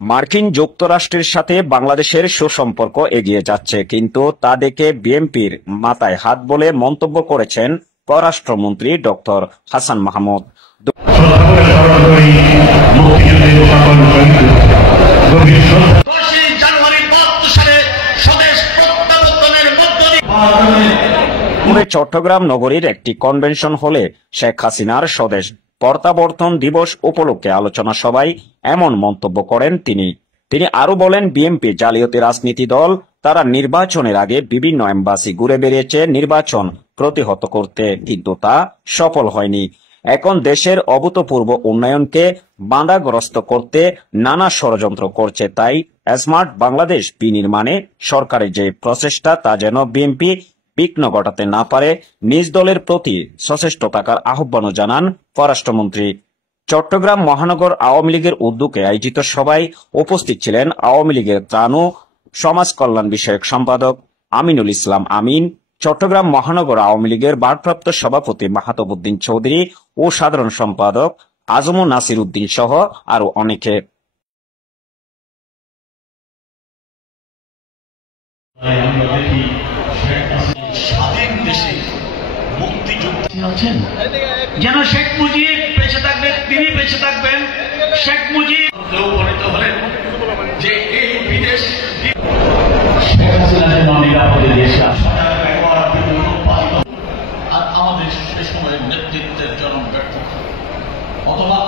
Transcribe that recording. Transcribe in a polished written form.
মার্কিন যুক্তরাষ্ট্রের সাথে বাংলাদেশের সুসম্পর্ক এগিয়ে যাচ্ছে, কিন্তু তা দেখে বিএনপির মাথায় হাত বলে মন্তব্য করেছেন পররাষ্ট্রমন্ত্রী ডক্টর হাসান মাহমুদ। চট্টগ্রাম নগরীর একটি কনভেনশন হলে শেখ হাসিনার স্বদেশ প্রত্যাবর্তন দিবস উপলক্ষে আলোচনা সভায় এমন মন্তব্য করেন তিনি আরো বলেন, বিএনপি জালিয়াতি রাজনীতি দল, তারা নির্বাচনের আগে বিভিন্ন এম্বাসি ঘুরে বেরিয়েছে নির্বাচন প্রতিহত করতে, কিন্তু তা সফল হয়নি। এখন দেশের অভূতপূর্ব উন্নয়নকে বাধাগ্রস্ত করতে নানা ষড়যন্ত্র করছে। তাই স্মার্ট বাংলাদেশ বিনির্মাণে সরকারের যে প্রচেষ্টা, তা যেন বিএনপি বিঘ্ন ঘটাতে না পারে, নিজ দলের প্রতি সচেষ্ট থাকার আহ্বানও জানান পররাষ্ট্রমন্ত্রী। চট্টগ্রাম মহানগর আওয়ামী লীগের উদ্যোগে আয়োজিত সভায় উপস্থিত ছিলেন আওয়ামী লীগের ত্রাণ ও সমাজ কল্যাণ বিষয়ক সম্পাদক আমিনুল ইসলাম আমিন, চট্টগ্রাম মহানগর আওয়ামী লীগের ভারপ্রাপ্ত সভাপতি মাহাতাব উদ্দিন চৌধুরী ও সাধারণ সম্পাদক আজম নাসির উদ্দিন সহ আরো অনেকে। যেন শেখ মুজিব বেঁচে থাকবেন, তিনি বেঁচে থাকবেন। শেখ মুজিব উপনীত হলেন যে এই বিদেশ শেখ হাসিনা যেন নিরাপদে দেশে আসা, আর আমাদের সে সময়ের নেতৃত্বের জন্য ব্যর্থ অথবা